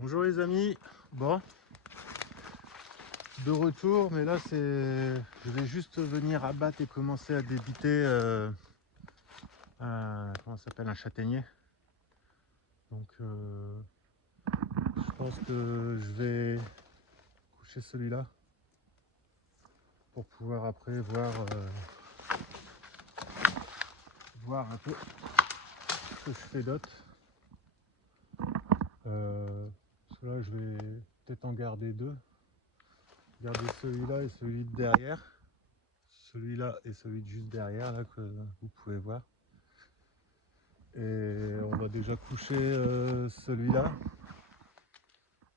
Bonjour les amis, bon, de retour, mais là je vais juste venir abattre et commencer à débiter comment ça s'appelle, un châtaignier. Donc je pense que je vais coucher celui-là pour pouvoir après voir un peu ce que je fais d'autre. Là je vais peut-être en garder deux. Garder celui-là et celui de derrière. Celui-là et celui de juste derrière là que vous pouvez voir. Et on va déjà coucher celui-là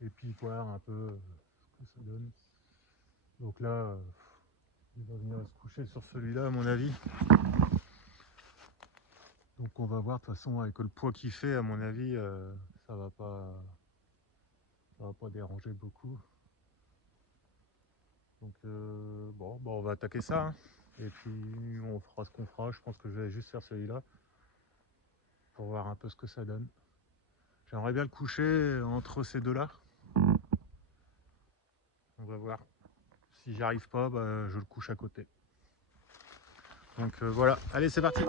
et puis voir un peu ce que ça donne. Donc là il va venir se coucher sur celui-là à mon avis. Donc on va voir, de toute façon avec le poids qu'il fait, à mon avis ça va pas déranger beaucoup. Donc bon, on va attaquer ça hein. Et puis on fera ce qu'on fera. Je pense que je vais juste faire celui-là pour voir un peu ce que ça donne. J'aimerais bien le coucher entre ces deux là. On va voir. Si j'y arrive pas, je le couche à côté. Donc voilà, allez c'est parti.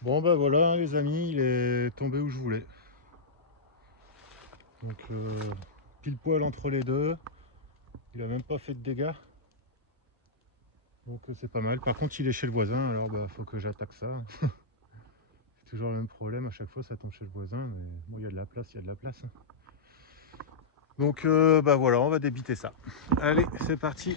Bon voilà les amis, il est tombé où je voulais. Donc pile poil entre les deux. Il a même pas fait de dégâts. Donc c'est pas mal. Par contre il est chez le voisin, alors faut que j'attaque ça. C'est toujours le même problème, à chaque fois ça tombe chez le voisin, mais bon il y a de la place, il y a de la place. Donc voilà, on va débiter ça. Allez, c'est parti.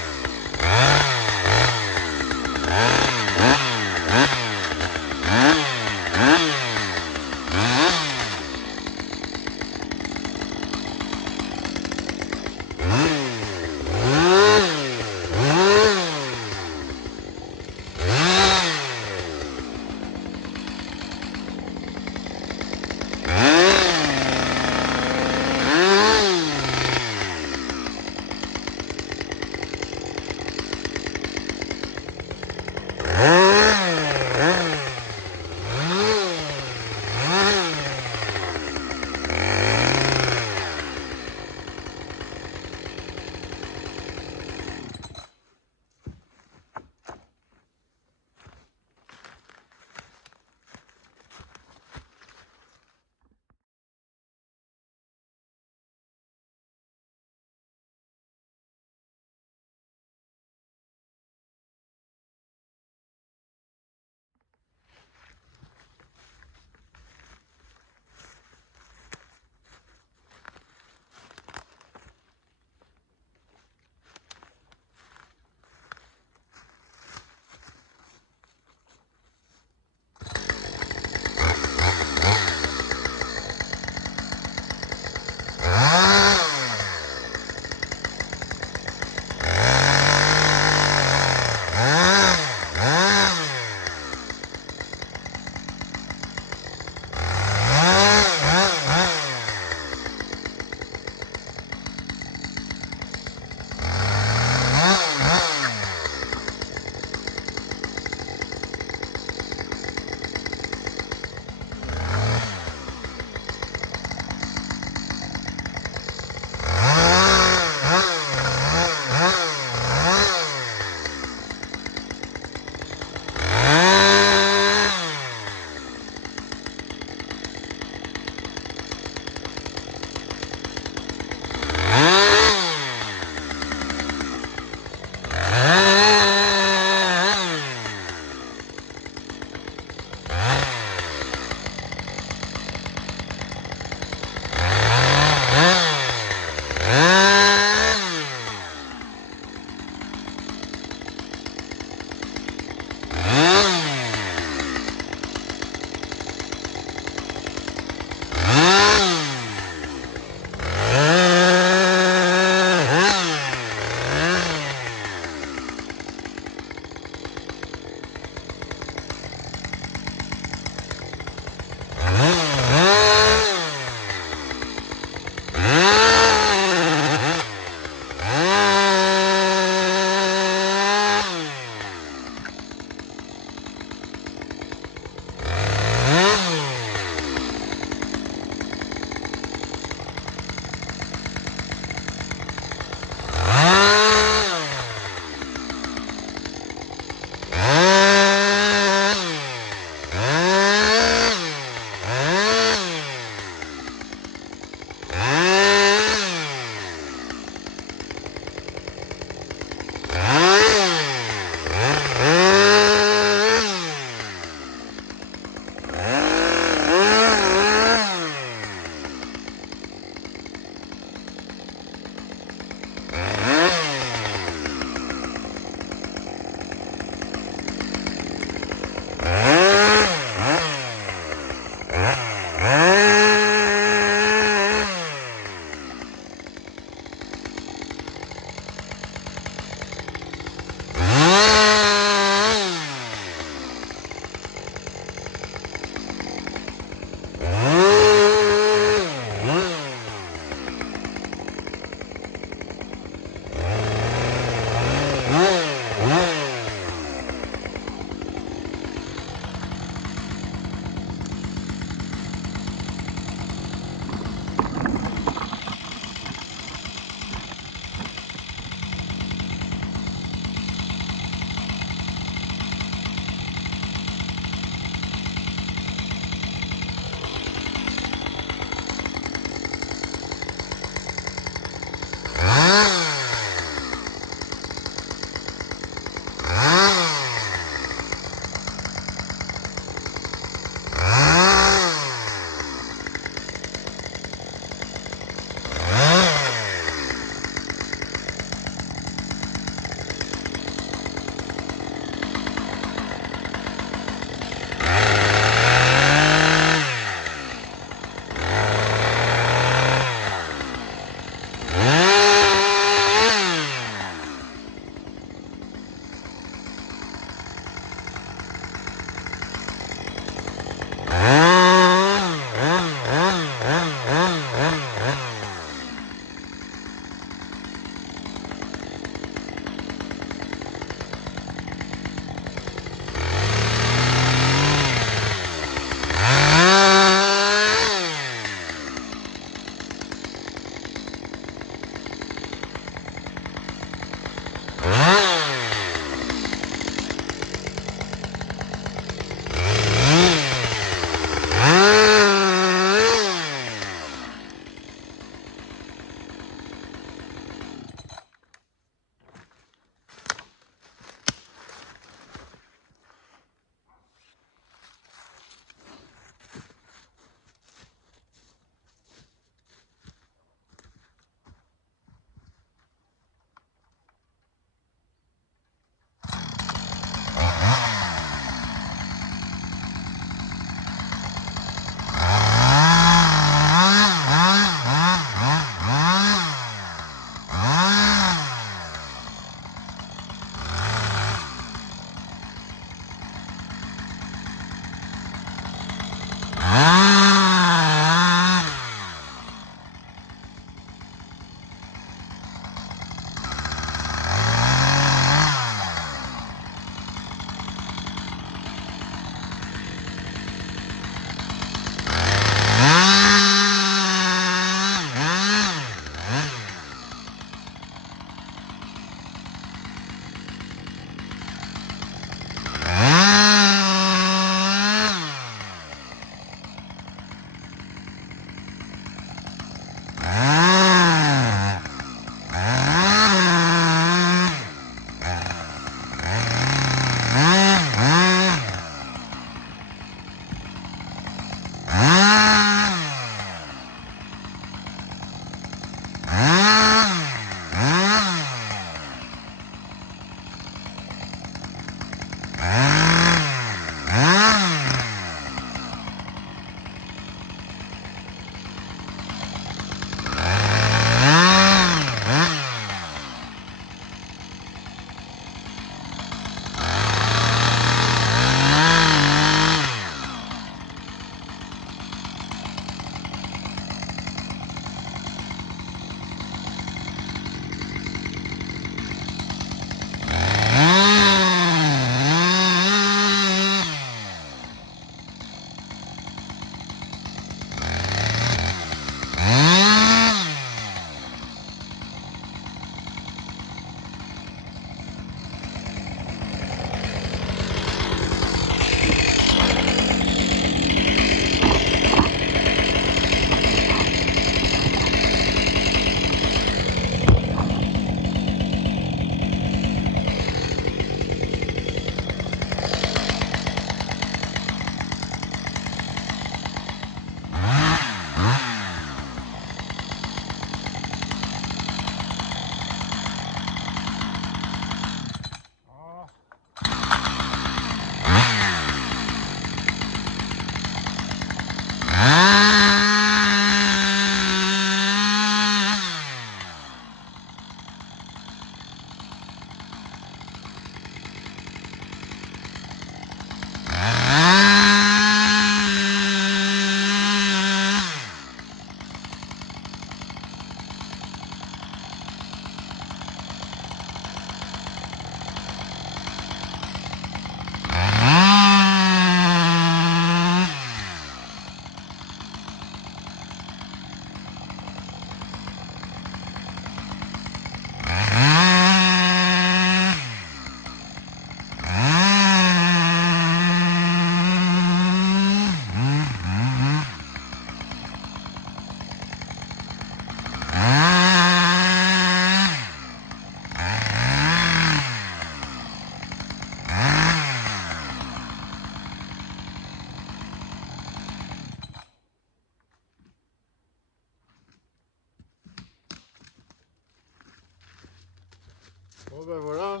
Bon ben voilà.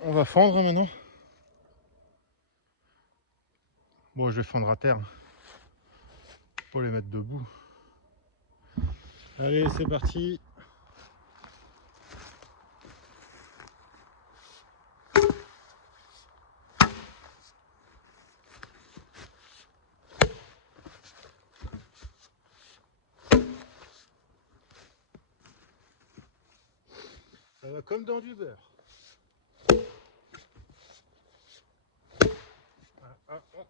On va fendre maintenant. Bon, je vais fendre à terre pour les mettre debout. Allez, c'est parti. Ça va comme dans du beurre. Ah, ah, ah.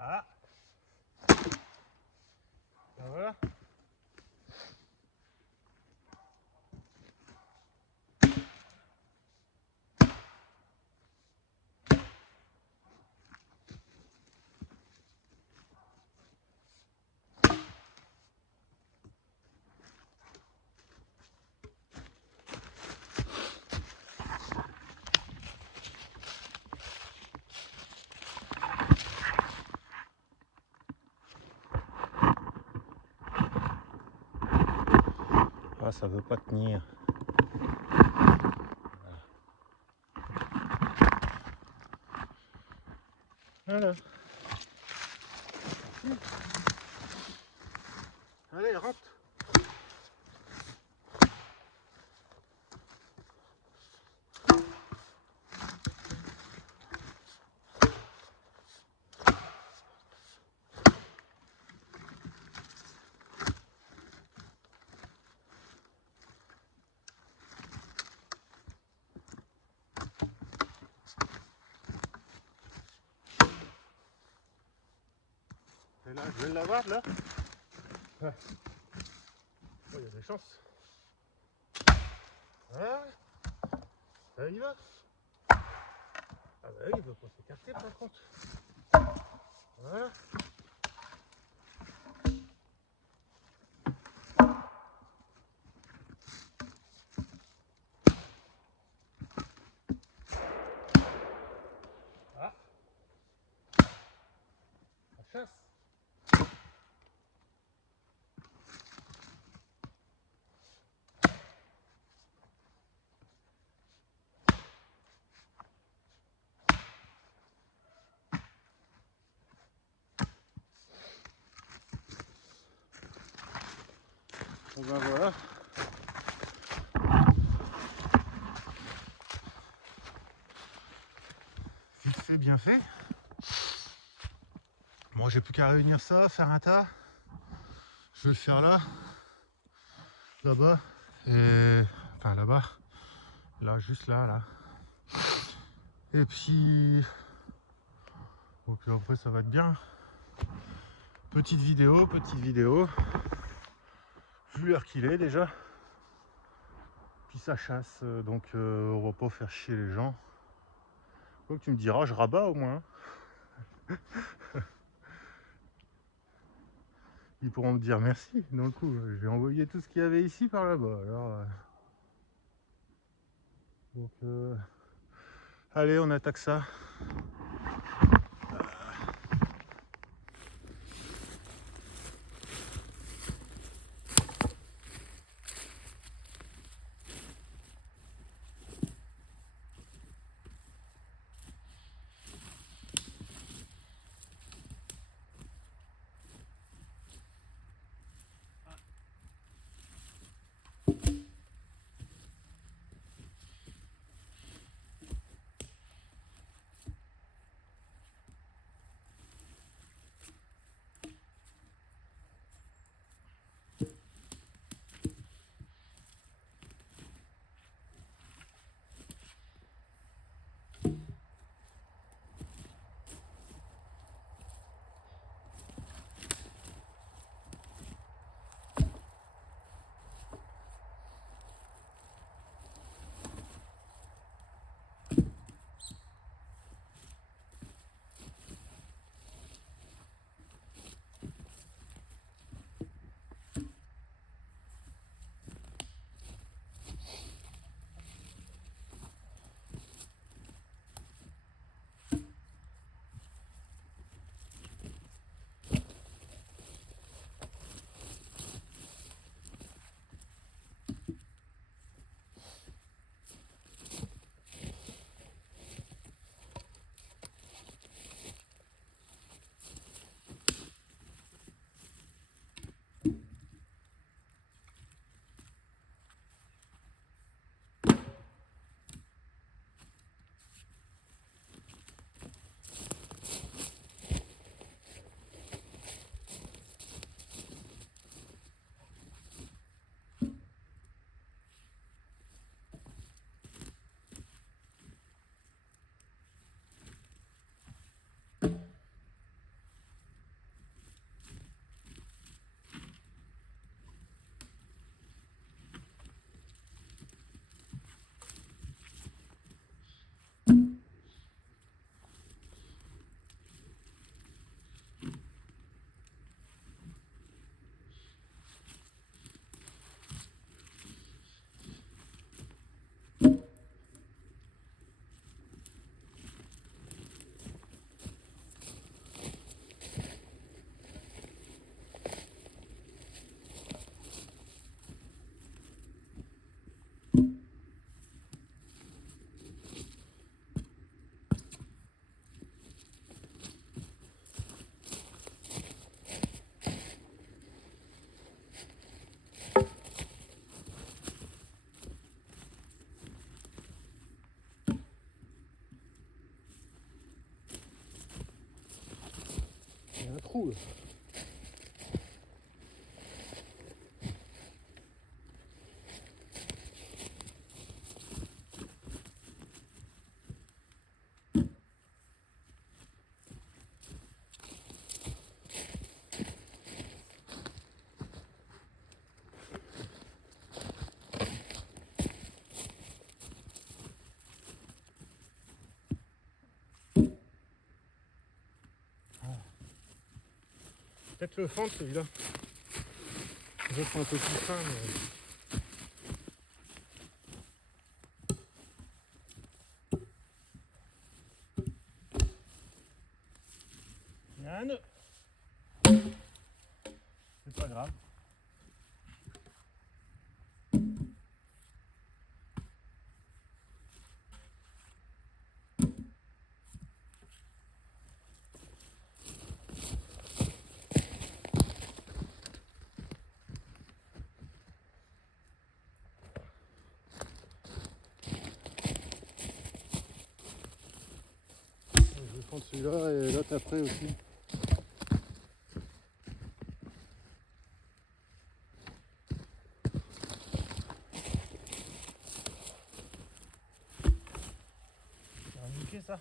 Ah. Ben voilà. Ah, ça veut pas tenir. Voilà. Allez, rentre. Et là, je vais l'avoir là. Ah. Oh, il y a des chances. Ah, ça y va. Ah bah oui, il veut pas s'écarter par contre. Voilà. Ah, la chasse. Bon ben voilà. Vite fait, bien fait. Bon, j'ai plus qu'à réunir ça, faire un tas. Je vais le faire là, là-bas, et enfin là-bas, là, juste là, là. Et puis, donc après ça va être bien. Petite vidéo, vu l'heure qu'il est déjà. Puis ça chasse, donc on va pas faire chier les gens. Quoi que tu me diras, je rabats au moins. Ils pourront me dire merci. Dans le coup, j'ai envoyé tout ce qu'il y avait ici par là-bas. Alors, donc, allez, on attaque ça. y a un trou là. Peut-être le fendre celui-là. Je prends un peu plus fin, mais... Il y a un nœud. C'est pas grave. Je vais prendre celui-là et l'autre après aussi. Ça va niquer ça.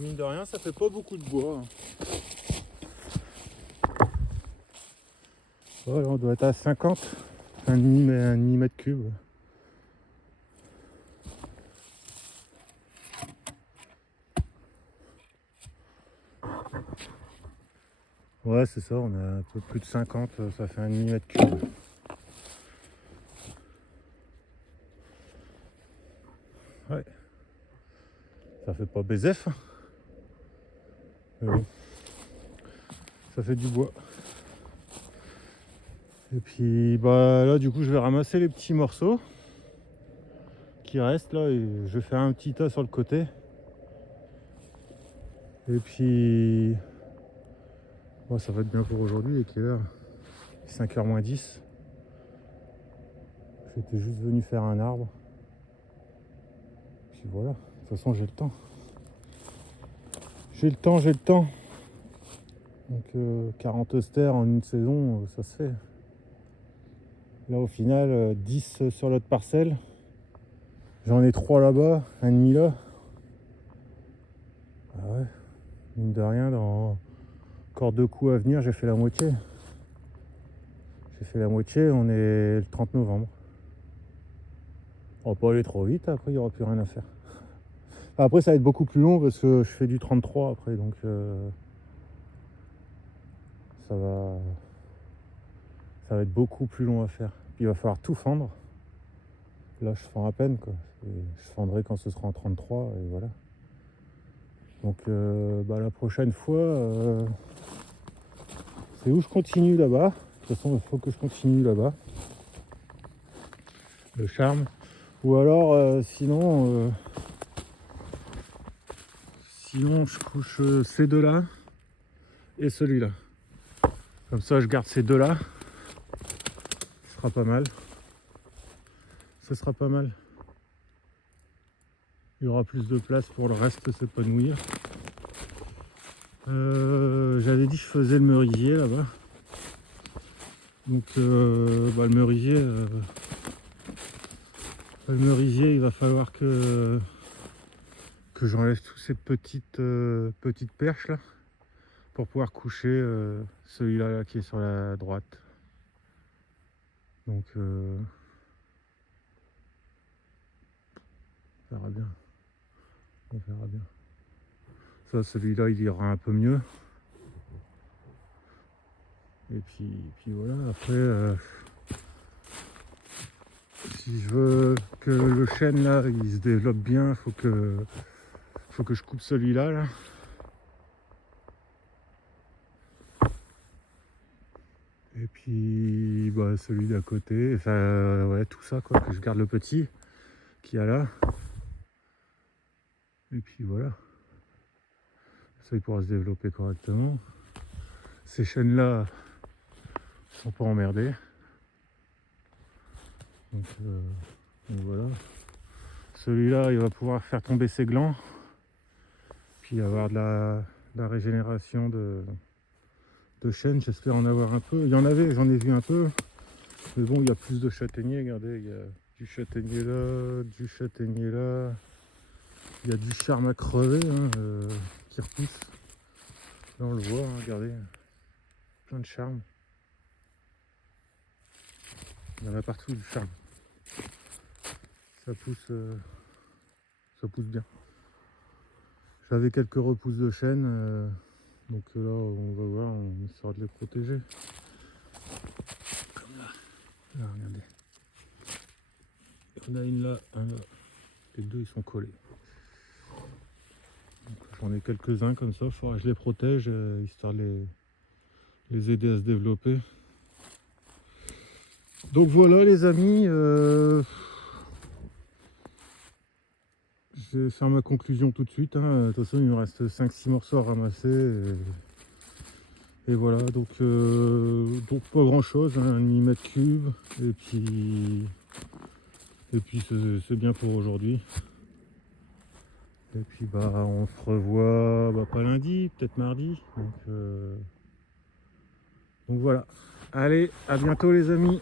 mine de rien, ça fait pas beaucoup de bois. Ouais, on doit être à 50, un demi mètre cube. Ouais, c'est ça, on a un peu plus de 50, ça fait un demi mètre cube. Ouais. Ça fait pas BZF. Mais bon. Ça fait du bois. Et puis bah là du coup je vais ramasser les petits morceaux qui restent là et je vais faire un petit tas sur le côté. Et puis bon, ça va être bien pour aujourd'hui. Il est quelle heure? 5h moins 10. J'étais juste venu faire un arbre. Puis voilà, de toute façon j'ai le temps. J'ai le temps. Donc 40 austères en une saison, ça se fait. Là au final, 10 sur l'autre parcelle. J'en ai 3 là-bas, un demi là. Ah ouais, mine de rien, dans encore 2 coups à venir, j'ai fait la moitié. On est le 30 novembre. On va pas aller trop vite, après il n'y aura plus rien à faire. Après ça va être beaucoup plus long parce que je fais du 33 après, donc ça va être beaucoup plus long à faire. Puis il va falloir tout fendre. Là je fends à peine quoi. Et je fendrai quand ce sera en 33 et voilà. Donc la prochaine fois, c'est où je continue là-bas. De toute façon il faut que je continue là-bas. Le charme. Ou alors sinon je couche ces deux-là et celui-là. Comme ça je garde ces deux-là. Ce sera pas mal. Ce sera pas mal. Il y aura plus de place pour le reste s'épanouir. J'avais dit que je faisais le merisier là-bas. Donc le merisier, il va falloir que j'enlève toutes ces petites perches là pour pouvoir coucher celui-là là, qui est sur la droite. Donc on verra bien. Ça, celui-là, il ira un peu mieux. Et puis voilà, après, si je veux que le chêne là, il se développe bien, faut que je coupe celui-là là. Et puis celui d'à côté, enfin ouais, tout ça quoi, que je garde le petit qu'il y a là. Et puis voilà. Ça il pourra se développer correctement. Ces chênes là sont pas emmerdés. Donc voilà. Celui-là il va pouvoir faire tomber ses glands. Puis avoir de la régénération de chênes, j'espère en avoir un peu. Il y en avait, j'en ai vu un peu. Mais bon, il y a plus de châtaigniers, regardez, il y a du châtaignier là, il y a du charme à crever qui repousse. Là on le voit, hein, regardez, plein de charme. Il y en a partout du charme. Ça pousse bien. J'avais quelques repousses de chêne, donc là on va voir, on essaiera de les protéger. Comme là. Là, regardez. Il y en a une là, un là. Les deux ils sont collés. J'en ai quelques-uns comme ça, il faudra que je les protège, histoire de les aider à se développer. Donc voilà les amis, je vais faire ma conclusion tout de suite. De toute façon il me reste 5-6 morceaux à ramasser. Et voilà, donc pas grand chose, un demi-mètre cube. Et puis c'est bien pour aujourd'hui. Et puis on se revoit pas lundi, peut-être mardi. Donc voilà. Allez, à bientôt les amis.